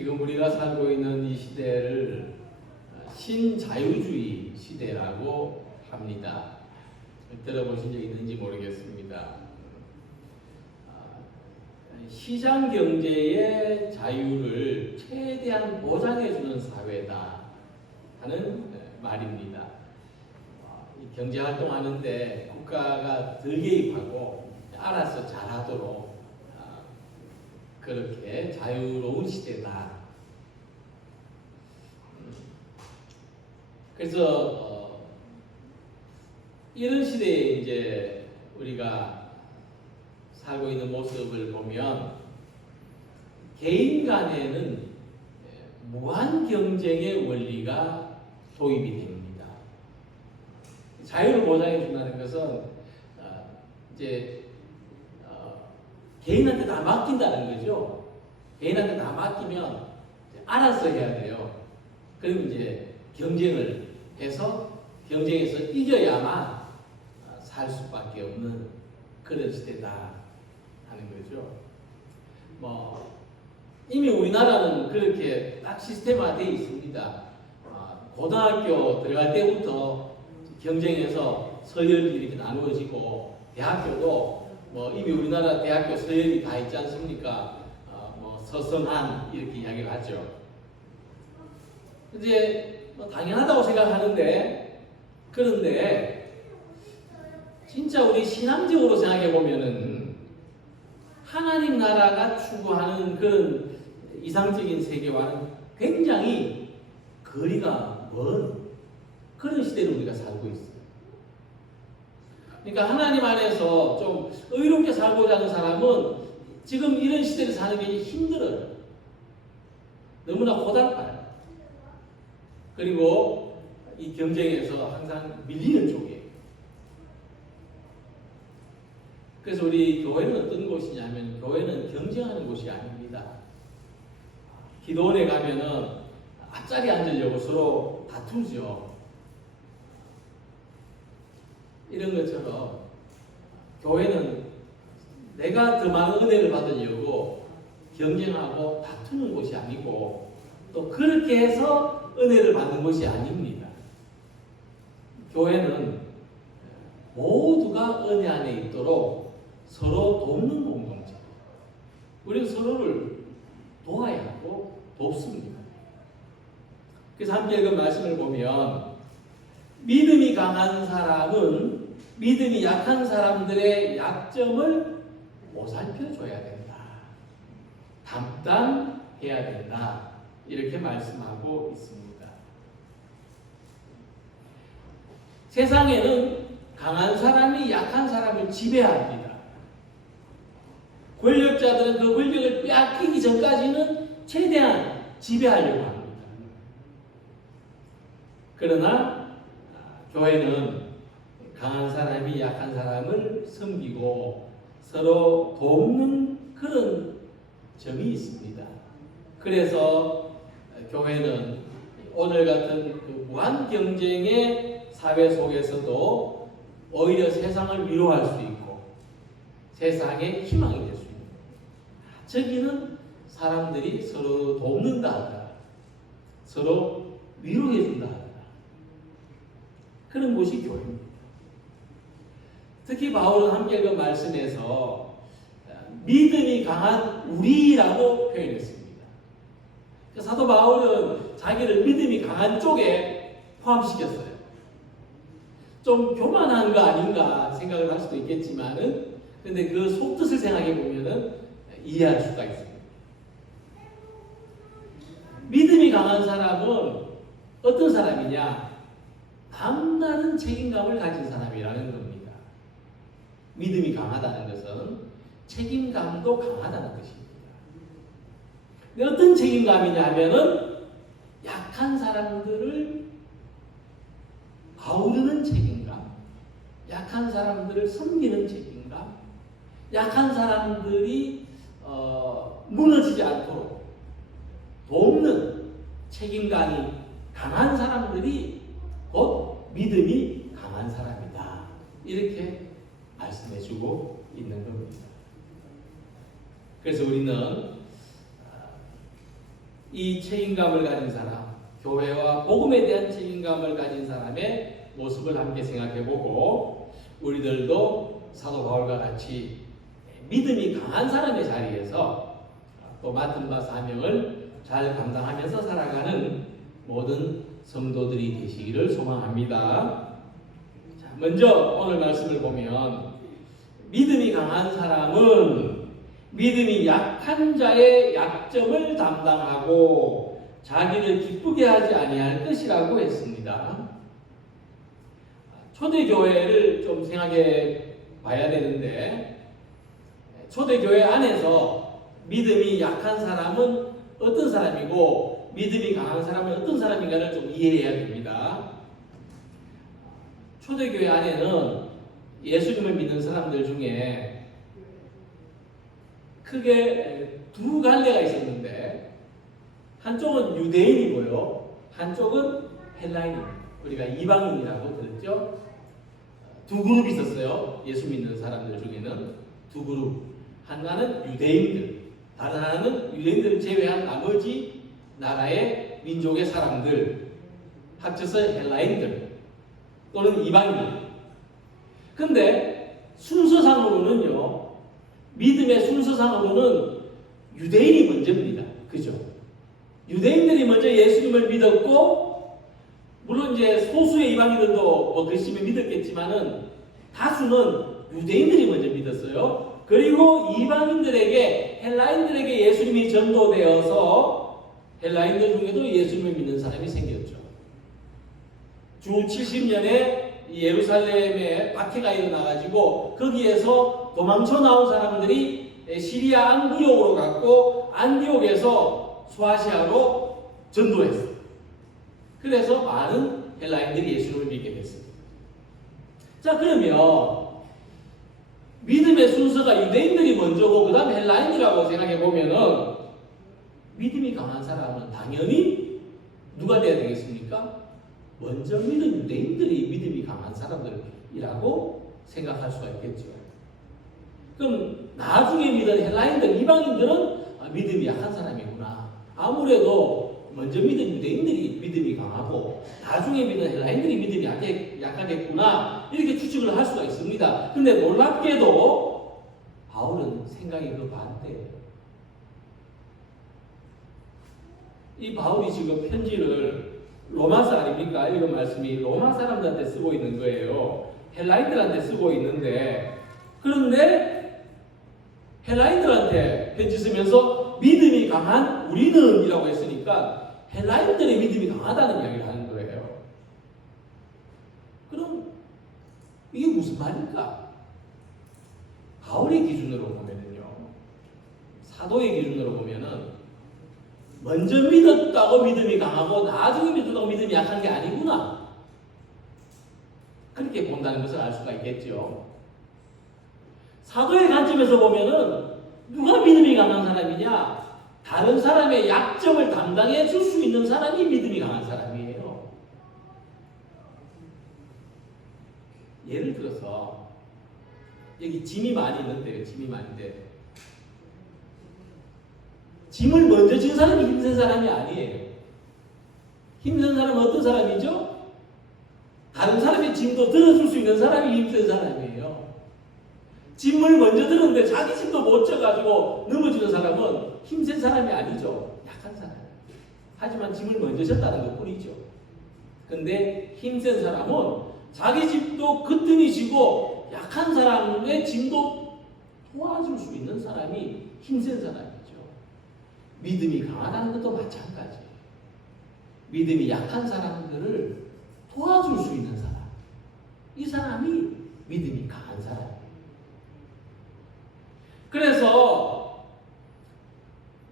지금 우리가 살고 있는 이 시대를 신자유주의 시대라고 합니다. 들어보신 적 있는지 모르겠습니다. 시장 경제의 자유를 최대한 보장해주는 사회다 하는 말입니다. 경제 활동하는데 국가가 덜 개입하고 알아서 잘하도록 그렇게 자유로운 시대다. 그래서 이런 시대에 이제 우리가 살고 있는 모습을 보면 개인 간에는 무한 경쟁의 원리가 도입이 됩니다. 자유를 보장해 준다는 것은 이제 개인한테 다 맡긴다는 거죠. 개인한테 다 맡기면 알아서 해야 돼요. 그럼 이제 경쟁을 해서 경쟁에서 이겨야만 살 수밖에 없는 그런 시대다 하는 거죠. 이미 우리나라는 그렇게 딱 시스템화되어 있습니다. 고등학교 들어갈 때부터 경쟁에서 서열이 이렇게 나누어지고 대학교도 이미 우리나라 대학교 서열이 다 있지 않습니까? 서성한 이렇게 이야기를 하죠. 이제 당연하다고 생각하는데 그런데 진짜 우리 신앙적으로 생각해 보면은 하나님 나라가 추구하는 그런 이상적인 세계와는 굉장히 거리가 먼 그런 시대를 우리가 살고 있어요. 그러니까 하나님 안에서 좀 의롭게 살고자 하는 사람은 지금 이런 시대를 사는 게 힘들어요. 너무나 고달파요. 그리고 이 경쟁에서 항상 밀리는 쪽이에요. 그래서 우리 교회는 어떤 곳이냐면 교회는 경쟁하는 곳이 아닙니다. 기도원에 가면은 앞자리에 앉으려고 서로 다투죠. 이런 것처럼 교회는 내가 더 많은 은혜를 받으려고 경쟁하고 다투는 곳이 아니고 또 그렇게 해서 은혜를 받는 것이 아닙니다. 교회는 모두가 은혜 안에 있도록 서로 돕는 공동체. 우리는 서로를 도와야 하고 돕습니다. 그래서 함께 그 말씀을 보면 믿음이 강한 사람은 믿음이 약한 사람들의 약점을 보살펴줘야 된다. 담당해야 된다. 이렇게 말씀하고 있습니다. 세상에는 강한 사람이 약한 사람을 지배합니다. 권력자들은 그 권력을 빼앗기기 전까지는 최대한 지배하려고 합니다. 그러나 교회는 강한 사람이 약한 사람을 섬기고 서로 돕는 그런 점이 있습니다. 그래서 교회는 오늘 같은 그 무한 경쟁의 사회 속에서도 오히려 세상을 위로할 수 있고 세상의 희망이 될 수 있는 저기는 사람들이 서로 돕는다 하더라. 서로 위로해 준다 하더라. 그런 곳이 교회입니다. 특히 바울은 함께 그 말씀에서 믿음이 강한 우리라고 표현했습니다. 사도 바울은 자기를 믿음이 강한 쪽에 포함시켰어요. 좀 교만한 거 아닌가 생각을 할 수도 있겠지만은, 근데 그 속뜻을 생각해 보면은 이해할 수가 있습니다. 믿음이 강한 사람은 어떤 사람이냐? 남다른 책임감을 가진 사람이라는 겁니다. 믿음이 강하다는 것은 책임감도 강하다는 것입니다. 근데 어떤 책임감이냐 하면은 약한 사람들을 아우르는 책임감, 약한 사람들을 섬기는 책임감, 약한 사람들이 무너지지 않도록 돕는 책임감이 강한 사람들이 곧 믿음이 강한 사람이다. 이렇게 말씀해주고 있는 겁니다. 그래서 우리는 이 책임감을 가진 사람, 교회와 복음에 대한 책임감을 가진 사람의 모습을 함께 생각해보고 우리들도 사도 바울과 같이 믿음이 강한 사람의 자리에서 또 맡은 바 사명을 잘 감당하면서 살아가는 모든 성도들이 되시기를 소망합니다. 자, 먼저 오늘 말씀을 보면 믿음이 강한 사람은 믿음이 약한 자의 약점을 담당하고 자기를 기쁘게 하지 아니할 것이라고 했습니다. 초대교회를 좀 생각해 봐야 되는데 초대교회 안에서 믿음이 약한 사람은 어떤 사람이고 믿음이 강한 사람은 어떤 사람인가를 좀 이해해야 됩니다. 초대교회 안에는 예수님을 믿는 사람들 중에 크게 두 갈래가 있었는데 한쪽은 유대인이고요. 한쪽은 헬라인, 우리가 이방인이라고 들었죠. 두 그룹이 있었어요. 예수 믿는 사람들 중에는 두 그룹. 하나는 유대인들, 다른 하나는 유대인들을 제외한 나머지 나라의 민족의 사람들, 합쳐서 헬라인들 또는 이방인. 근데 순서상으로는요, 믿음의 순서상으로는 유대인이 먼저입니다. 그죠? 유대인들이 먼저 예수님을 믿었고, 물론 이제 소수의 이방인들도 뭐 그리스도를 믿었겠지만은 다수는 유대인들이 먼저 믿었어요. 그리고 이방인들에게, 헬라인들에게 예수님이 전도되어서 헬라인들 중에도 예수님을 믿는 사람이 생겼죠. 주 70년에 예루살렘에 박해가 일어나가지고 거기에서 도망쳐 나온 사람들이 시리아 안디옥으로 갔고 안디옥에서 소아시아로 전도했어요. 그래서 많은 헬라인들이 예수님을 믿게 됐습니다. 자, 그러면 믿음의 순서가 유대인들이 먼저고 그 다음 헬라인이라고 생각해 보면은 믿음이 강한 사람은 당연히 누가 돼야 되겠습니까? 먼저 믿은 유대인들이 믿음이 강한 사람들이라고 생각할 수가 있겠죠. 그럼 나중에 믿은 헬라인들, 이방인들은 믿음이 약한 사람이구나. 아무래도 먼저 믿은 유대인들이 믿음이 강하고 나중에 믿은 헬라인들이 믿음이 약하겠구나. 이렇게 추측을 할 수가 있습니다. 근데 놀랍게도 바울은 생각이 그 반대예요. 이 바울이 지금 편지를 로마서 아닙니까? 이런 말씀이 로마 사람들한테 쓰고 있는 거예요. 헬라인들한테 쓰고 있는데, 그런데 헬라인들한테 편지 쓰면서 믿음이 강한 우리는 이라고 했으니까 헬라인들의 믿음이 강하다는 이야기를 하는 거예요. 그럼 이게 무슨 말일까? 바울의 기준으로 보면은요, 사도의 기준으로 보면은 먼저 믿었다고 믿음이 강하고 나중에 믿었다고 믿음이 약한 게 아니구나. 그렇게 본다는 것을 알 수가 있겠죠. 사도의 관점에서 보면은 누가 믿음이 강한 사람이냐? 다른 사람의 약점을 담당해 줄 수 있는 사람이 믿음이 강한 사람이에요. 예를 들어서 여기 짐이 많이 있는데요. 짐이 많은데 짐을 먼저 진 사람이 힘센 사람이 아니에요. 힘센 사람은 어떤 사람이죠? 다른 사람의 짐도 들어줄 수 있는 사람이 힘센 사람이에요. 짐을 먼저 들었는데 자기 짐도 못 져가지고 넘어지는 사람은 힘센 사람이 아니죠. 약한 사람. 하지만 짐을 먼저 졌다는 것 뿐이죠. 근데 힘센 사람은 자기 짐도 거뜬히 지고 약한 사람의 짐도 도와줄 수 있는 사람이 힘센 사람이죠. 믿음이 강하다는 것도 마찬가지예요. 믿음이 약한 사람들을 도와줄 수 있는 사람. 이 사람이 믿음이 강한 사람이에요. 그래서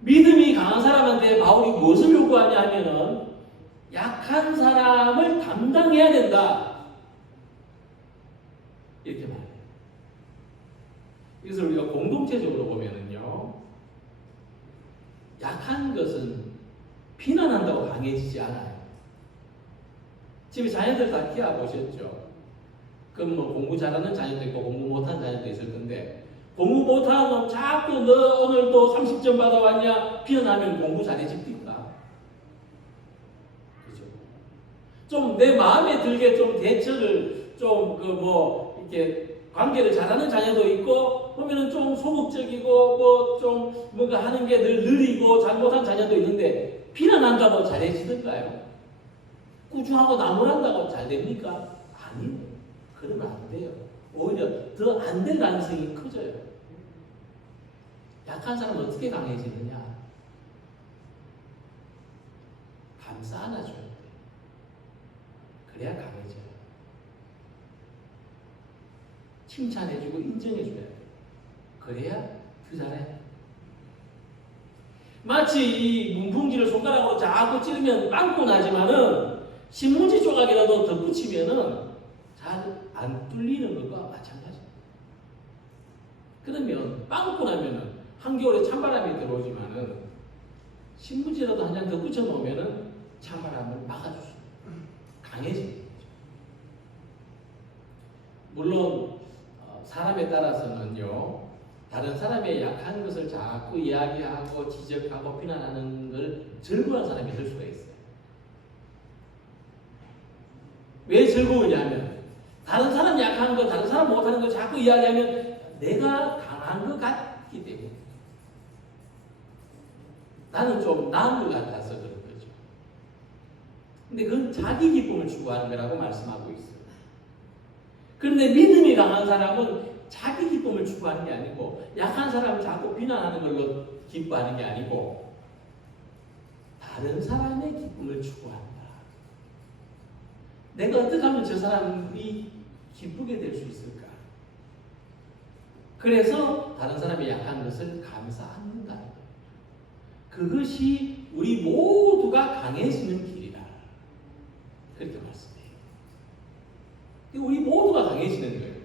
믿음이 강한 사람한테 바울이 무엇을 요구하냐 하면은 약한 사람을 담당해야 된다. 이렇게 말해요. 이것을 우리가 공동체적으로 보면은요, 약한 것은 비난한다고 강해지지 않아요. 집에 자녀들 다 키워보셨죠? 그럼 뭐 공부 잘하는 자녀도 있고 공부 못하는 자녀도 있을 건데, 공부 못하는 놈 자꾸 너 오늘 또 30점 받아왔냐 비난하면 공부 잘해집니까? 좀 내 마음에 들게 좀 대처를 좀 이렇게 관계를 잘하는 자녀도 있고 보면은 좀 소극적이고 뭐 좀 뭔가 하는 게 늘 느리고 잘못한 자녀도 있는데 비난한다고 잘해지던가요? 꾸중하고 나무란다고 잘 됩니까? 아니에요. 그러면 안 돼요. 오히려 더 안 될 가능성이 커져요. 약한 사람은 어떻게 강해지느냐? 감싸 안아줘야 돼. 그래야 강해져요. 칭찬해주고 인정해줘야 돼. 그래야 더 잘해. 마치 이 문풍지를 손가락으로 자꾸 찌르면 빵꾸 나지만은 신문지 조각이라도 덧붙이면은 잘 안 뚫리는 것과 마찬가지입니다. 그러면 빵꾸 나면은 한겨울에 찬바람이 들어오지만은 신문지라도 한 장 더 붙여 놓으면은 찬바람을 막아주죠. 강해집니다. 물론 사람에 따라서는요, 다른 사람의 약한 것을 자꾸 이야기하고 지적하고 비난하는 걸 즐거워하는 사람이 될 수가 있어요. 왜 즐거우냐면 다른 사람 약한 거, 다른 사람 못하는 거 자꾸 이야기하면 내가 강한 것 같기 때문에 나는 좀 나은 것 같아서 그런 거죠. 근데 그건 자기 기쁨을 추구하는 거라고 말씀하고 있어요. 그런데 믿음이 강한 사람은 자기 기쁨을 추구하는 게 아니고 약한 사람을 자꾸 비난하는 걸로 기뻐하는 게 아니고 다른 사람의 기쁨을 추구한다. 내가 어떻게 하면 저 사람이 기쁘게 될 수 있을까? 그래서 다른 사람이 약한 것을 감싸 안는다. 그것이 우리 모두가 강해지는 길이다. 그렇게 말씀해요. 우리 모두가 강해지는 거예요.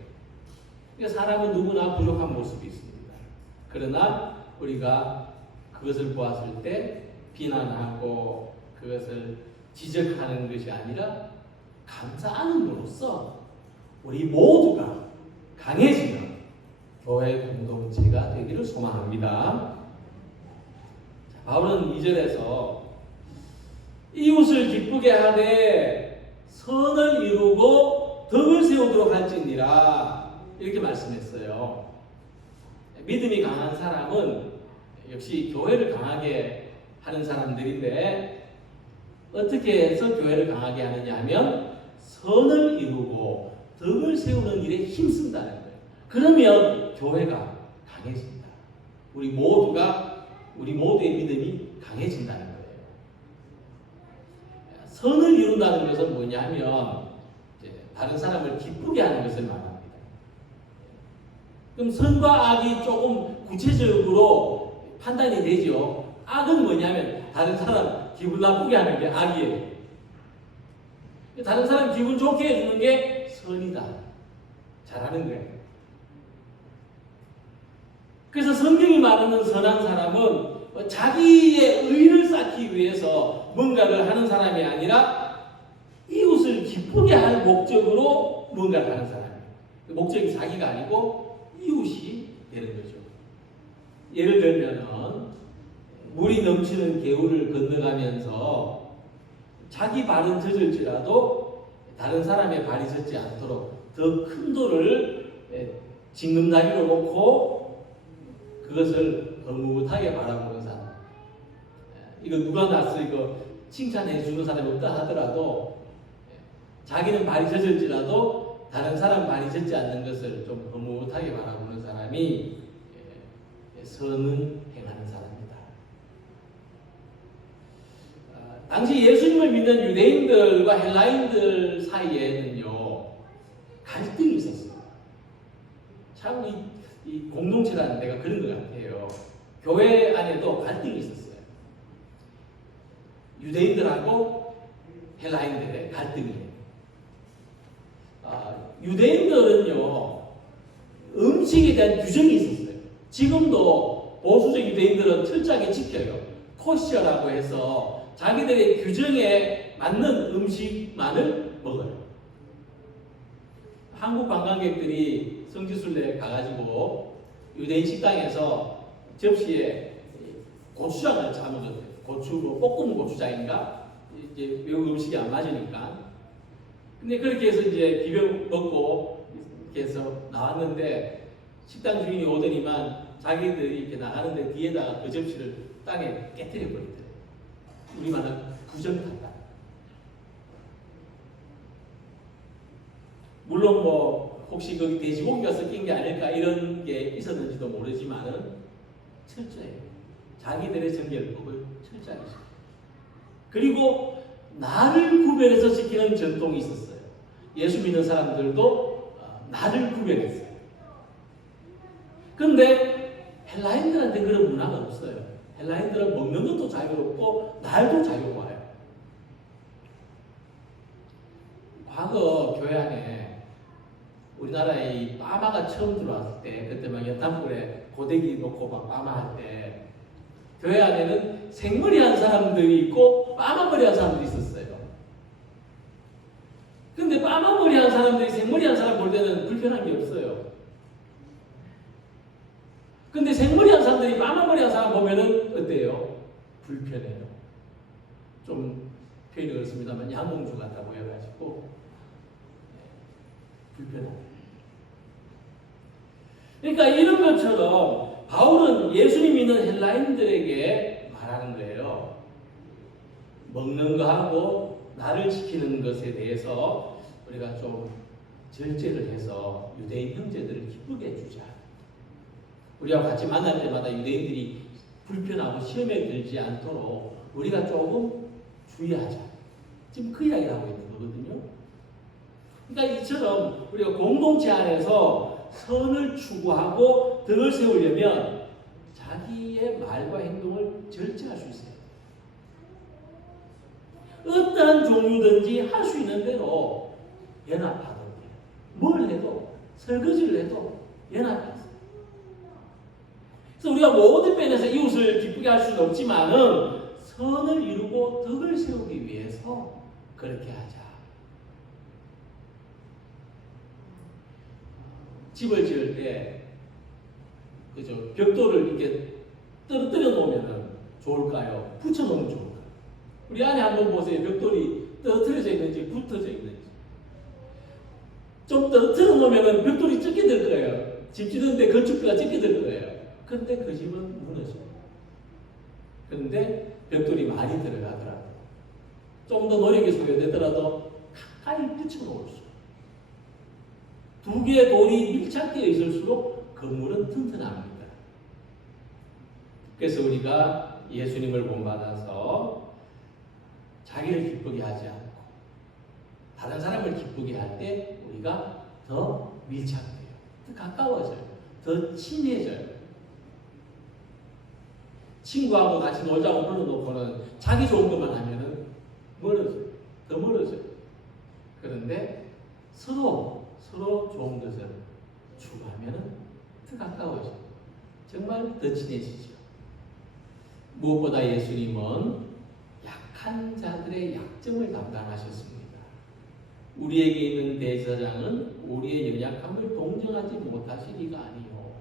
그러니까 사람은 누구나 부족한 모습이 있습니다. 그러나 우리가 그것을 보았을 때 비난하고 그것을 지적하는 것이 아니라 감싸 안음으로써 우리 모두가 강해지는 교회 공동체가 되기를 소망합니다. 바울은 2절에서 이웃을 기쁘게 하되 선을 이루고 덕을 세우도록 할지니라 이렇게 말씀했어요. 믿음이 강한 사람은 역시 교회를 강하게 하는 사람들인데 어떻게 해서 교회를 강하게 하느냐 하면 선을 이루고 덕을 세우는 일에 힘쓴다는 거예요. 그러면 교회가 강해집니다. 우리 모두의 믿음이 강해진다는 거예요. 선을 이룬다는 것은 뭐냐면 다른 사람을 기쁘게 하는 것을 말합니다. 그럼 선과 악이 조금 구체적으로 판단이 되죠. 악은 뭐냐면 다른 사람 기분 나쁘게 하는 게 악이에요. 다른 사람 기분 좋게 해주는 게 선이다. 잘하는 거예요. 그래서 성경이 말하는 선한 사람은 자기의 의를 쌓기 위해서 뭔가를 하는 사람이 아니라 이웃을 기쁘게 할 목적으로 뭔가를 하는 사람이에요. 목적이 자기가 아니고 이웃이 되는 거죠. 예를 들면 물이 넘치는 개울을 건너가면서 자기 발은 젖을지라도 다른 사람의 발이 젖지 않도록 더 큰 돌을 징검다리로 놓고 그것을 흐뭇하게 바라보는 사람. 이거 누가 나서 이거 칭찬해 주는 사람이 없다 하더라도 자기는 발이 젖을지라도 다른 사람 발이 젖지 않는 것을 좀 흐뭇하게 바라보는 사람이 선은 행하는 사람이다. 당시 예수님을 믿는 유대인들과 헬라인들 사이에는요 갈등이 있었어요. 참 이 공동체라는 데가 그런 것 같아요. 교회 안에도 갈등이 있었어요. 유대인들하고 헬라인들의 갈등이에요. 유대인들은요 음식에 대한 규정이 있었어요. 지금도 보수적 유대인들은 철저하게 지켜요. 코셔라고 해서 자기들의 규정에 맞는 음식만을 먹어요. 한국 관광객들이 성지순례 가가지고 유대인 식당에서 접시에 고추장을 잡아줬대요. 고추, 볶음 고추장인가? 이제 외국 음식이 안 맞으니까 근데 그렇게 해서 이제 비벼 먹고 이렇게 해서 나왔는데 식당 주인이 오더니만 자기들이 이렇게 나가는데 뒤에다가 그 접시를 땅에 깨뜨려 버리더래요. 우리말은 부정탔다. 물론 뭐 혹시 거기 돼지고기가 섞인 게 아닐까 이런 게 있었는지도 모르지만은 철저해요. 자기들의 정결법을 철저하게 지켜요. 그리고 나를 구별해서 지키는 전통이 있었어요. 예수 믿는 사람들도 나를 구별했어요. 그런데 헬라인들한테 그런 문화가 없어요. 헬라인들은 먹는 것도 자유롭고 날도 자유로워요. 과거 교회 안에 우리나라에 이 빠마가 처음 들어왔을 때 그때 막 연탄불에 고데기 놓고 막 빠마할 때 교회 안에는 생머리 한 사람들이 있고 빠마머리 한 사람들이 있었어요. 근데 빠마머리 한 사람들이 생머리 한 사람 볼 때는 불편한 게 없어요. 근데 생머리 한 사람들이 빠마머리 한 사람 보면은 어때요? 불편해요. 좀 표현이 그렇습니다만 양공주 같다고 해가지고 불편합니다. 그러니까 이런 것처럼 바울은 예수님 믿는 헬라인들에게 말하는 거예요. 먹는 거하고 나를 지키는 것에 대해서 우리가 좀 절제를 해서 유대인 형제들을 기쁘게 해주자. 우리와 같이 만날 때마다 유대인들이 불편하고 시험에 들지 않도록 우리가 조금 주의하자. 지금 그 이야기를 하고 있는 거거든요. 그러니까 이처럼 우리가 공동체 안에서 선을 추구하고 덕을 세우려면 자기의 말과 행동을 절제할 수 있어요. 어떠한 종류든지 할 수 있는 대로 연합하던데 뭘 해도 설거지를 해도 연합해서 그래서 우리가 모든 면에서 이웃을 기쁘게 할 수는 없지만은 선을 이루고 덕을 세우기 위해서 그렇게 하자. 집을 지을 때 그죠? 벽돌을 이렇게 떨어뜨려 놓으면 좋을까요? 붙여 놓으면 좋을까요? 우리 안에 한번 보세요. 벽돌이 떨어뜨려져 있는지 붙어져 있는지. 좀 떨어뜨려 놓으면 벽돌이 찢게 될 거예요. 집 짓는데 건축비가 찢게 될 거예요. 근데 그 집은 무너져요. 그런데 벽돌이 많이 들어가더라도 좀 더 노력이 소요되더라도 가까이 붙여 놓을 수. 두 개의 돌이 밀착되어 있을수록 건물은 튼튼합니다. 그래서 우리가 예수님을 본받아서 자기를 기쁘게 하지 않고 다른 사람을 기쁘게 할 때 우리가 더 밀착돼요. 더 가까워져요. 더 친해져요. 친구하고 같이 놀자고 불러놓고는 자기 좋은 것만 하면은 멀어져요. 더 멀어져요. 그런데 서로 좋은 것을 추구하면은 더 가까워져요. 정말 더 친해지죠. 무엇보다 예수님은 약한 자들의 약점을 담당하셨습니다. 우리에게 있는 대제사장은 우리의 연약함을 동정하지 못하시리가 아니요.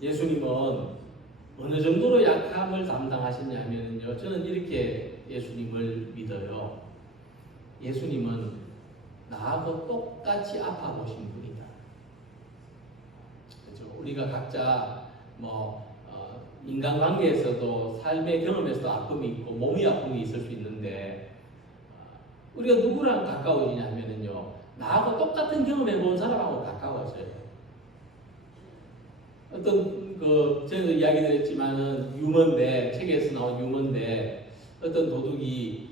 예수님은 어느 정도로 약함을 담당하셨냐면요. 저는 이렇게 예수님을 믿어요. 예수님은 나하고 똑같이 아파보신 분이다. 그렇죠? 우리가 각자 인간관계에서도 삶의 경험에서도 아픔이 있고 몸의 아픔이 있을 수 있는데 우리가 누구랑 가까워지냐면요. 나하고 똑같은 경험해본 사람하고 가까워져요. 어떤 제가 이야기 드렸지만은 유머인데 책에서 나온 유머인데 어떤 도둑이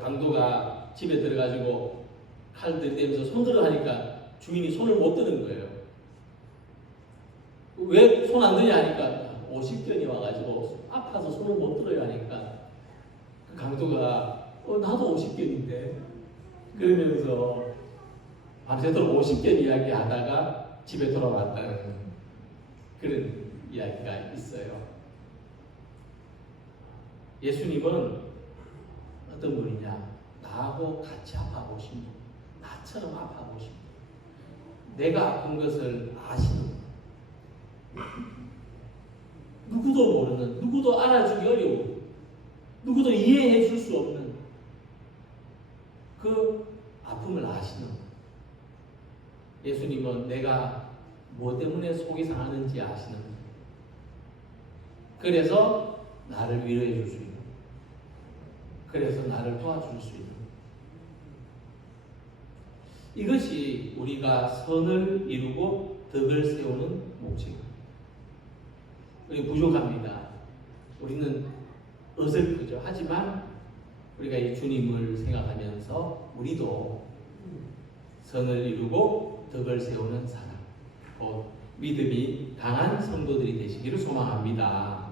강도가 집에 들어가지고 칼 들이대면서 손들어 하니까 주인이 손을 못 드는 거예요. 왜 손 안 드냐 하니까 50견이 와가지고 아파서 손을 못 들어요 하니까 그 강도가 나도 50견인데 그러면서 밤새도록 50견 이야기 하다가 집에 돌아왔다는 그런 이야기가 있어요. 예수님은 어떤 분이냐? 나하고 같이 아파보신 분, 나처럼 아파보신 분, 내가 아픈 것을 아시는 분, 누구도 모르는, 누구도 알아주기 어려운, 누구도 이해해 줄 수 없는 예수님은 내가 뭐 때문에 속이 상하는지 아시는 거예요. 그래서 나를 위로해 줄 수 있는 거예요. 그래서 나를 도와줄 수 있는 거예요. 이것이 우리가 선을 이루고 덕을 세우는 목적입니다. 우리 부족합니다. 우리는 어설프죠. 하지만 우리가 이 주님을 생각하면서 우리도 선을 이루고 덕을 세우는 사람, 곧 믿음이 강한 성도들이 되시기를 소망합니다.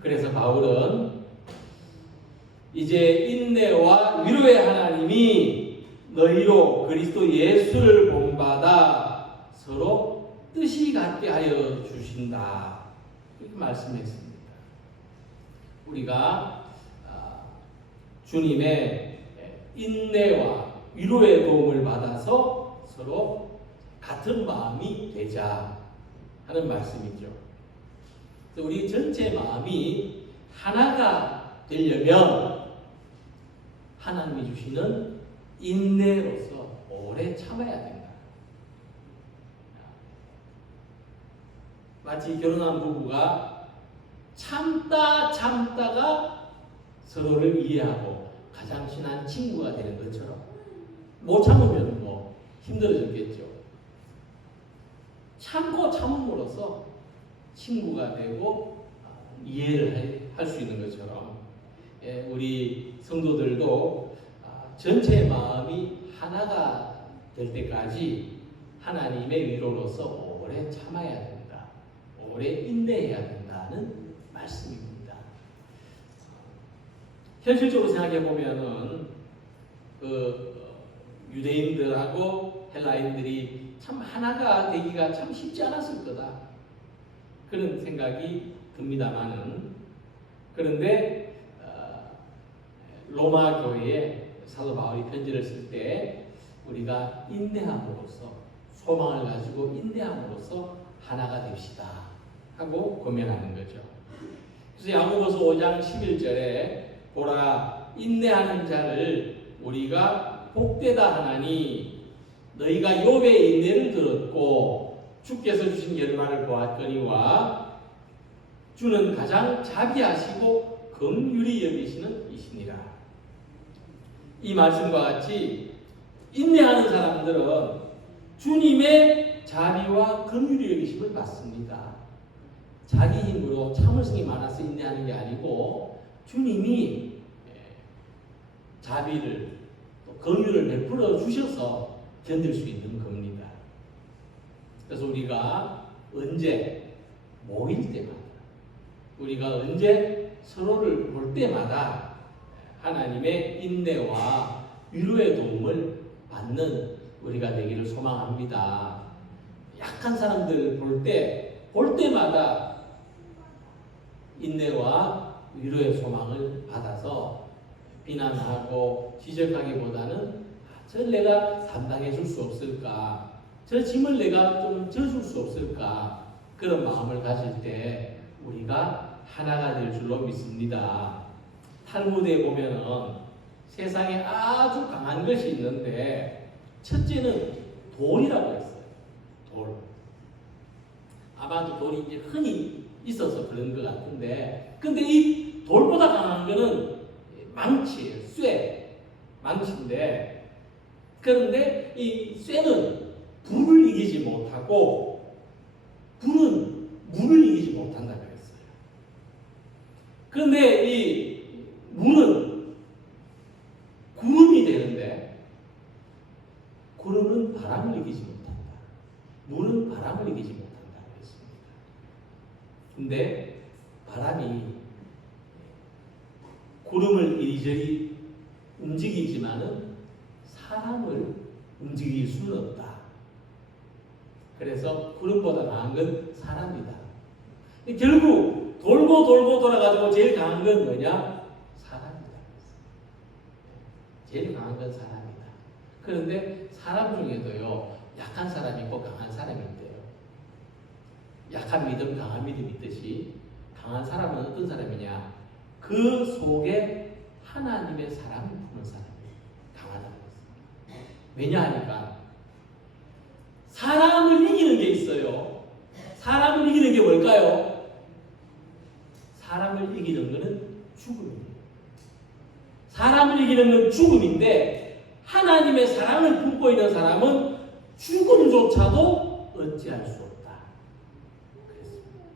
그래서 바울은 이제 인내와 위로의 하나님이 너희로 그리스도 예수를 본받아 서로 뜻이 같게 하여 주신다. 이렇게 말씀했습니다. 우리가 주님의 인내와 위로의 도움을 받아서 서로 같은 마음이 되자 하는 말씀이죠. 우리 전체 마음이 하나가 되려면 하나님이 주시는 인내로서 오래 참아야 된다. 마치 결혼한 부부가 참다가 서로를 이해하고 가장 친한 친구가 되는 것처럼 못 참으면 뭐 힘들어졌겠죠. 참고 참음으로써 친구가 되고 이해를 할 수 있는 것처럼 우리 성도들도 전체 마음이 하나가 될 때까지 하나님의 위로로서 오래 참아야 된다. 오래 인내해야 된다는 말씀입니다. 현실적으로 생각해 보면은 유대인들하고 헬라인들이 참 하나가 되기가 참 쉽지 않았을 거다. 그런 생각이 듭니다만은 그런데 로마 교회에 사도 바울이 편지를 쓸 때 우리가 인내함으로써 소망을 가지고 인내함으로써 하나가 됩시다 하고 권면하는 거죠. 그래서 야고보서 5장 11절에 보라 인내하는 자를 우리가 복되다 하나니 너희가 욥의 인내를 들었고 주께서 주신 결과를 보았거니와 주는 가장 자비하시고 긍휼히 여기시는 이시니라. 이 말씀과 같이 인내하는 사람들은 주님의 자비와 긍휼히 여기심을 받습니다. 자기 힘으로 참을성이 많아서 인내하는 게 아니고 주님이 자비를 또 긍휼을 베풀어 주셔서 견딜 수 있는 겁니다. 그래서 우리가 언제 모일 때마다 우리가 언제 서로를 볼 때마다 하나님의 인내와 위로의 도움을 받는 우리가 되기를 소망합니다. 약한 사람들 볼 때마다 인내와 위로의 소망을 받아서 비난하고 지적하기보다는 저를 내가 담당해 줄 수 없을까? 저 짐을 내가 좀 져줄 수 없을까? 그런 마음을 가질 때 우리가 하나가 될 줄로 믿습니다. 탈무드에 보면은 세상에 아주 강한 것이 있는데 첫째는 돌이라고 했어요. 돌. 아마도 돌이 이제 흔히 있어서 그런 것 같은데, 근데 이 돌보다 강한 거는 망치예요. 망치인데, 그런데 이 쇠는 불을 이기지 못하고 불은 물을 이기지 못한다 그랬어요. 그런데 이 물은 구름이 되는데 구름은 바람을 이기지 못한다. 물은 바람을 이기지 못한다 그랬습니다. 근데 바람이 구름을 이리저리 움직이지만은 사람을 움직일 수는 없다. 그래서 구름보다 강한 건 사람이다. 결국 돌고 돌아가지고 제일 강한 건 뭐냐? 사람이다. 제일 강한 건 사람이다. 그런데 사람 중에도요, 약한 사람이 있고 강한 사람이 있대요. 약한 믿음, 강한 믿음이 있듯이 강한 사람은 어떤 사람이냐? 그 속에 하나님의 사랑을 품은 사람이에요. 강하다고 했습니다. 왜냐하니까 사람을 이기는 게 있어요. 사람을 이기는 게 뭘까요? 사람을 이기는 것은 죽음이에요. 사람을 이기는 건 죽음인데 하나님의 사랑을 품고 있는 사람은 죽음조차도 어찌할 수 없다. 그랬습니다.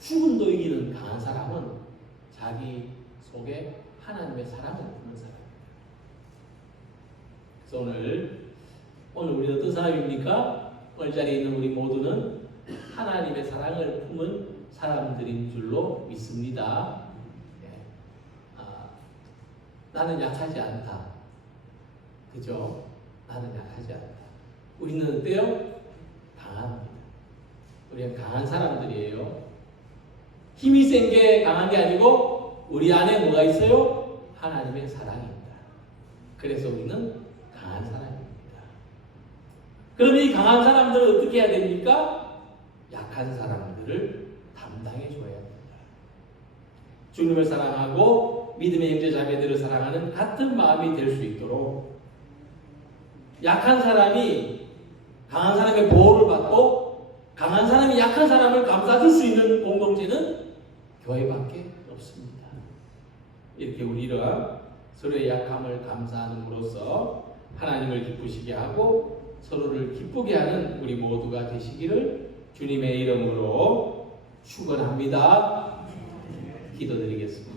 죽음도 이기는 강한 사람은 자기 속에 하나님의 사랑을 품는 사람입니다. 그래서 오늘 우리 어떤 사람입니까? 오늘 자리에 있는 우리 모두는 하나님의 사랑을 품은 사람들인 줄로 믿습니다. 나는 약하지 않다. 그죠? 나는 약하지 않다. 우리는 어때요? 강합니다. 우리는 강한 사람들이에요. 힘이 센 게 강한 게 아니고 우리 안에 뭐가 있어요? 하나님의 사랑입니다. 그래서 우리는 강한 사람입니다. 그럼 이 강한 사람들은 어떻게 해야 됩니까? 약한 사람들을 담당해 줘야 합니다. 주님을 사랑하고 믿음의 형제 자매들을 사랑하는 같은 마음이 될 수 있도록 약한 사람이 강한 사람의 보호를 받고 강한 사람이 약한 사람을 감싸줄 수 있는 공동체는 교회밖에 없습니다. 이렇게 우리가 서로의 약함을 감사함으로써 하나님을 기쁘시게 하고 서로를 기쁘게 하는 우리 모두가 되시기를 주님의 이름으로 축원합니다. 기도드리겠습니다.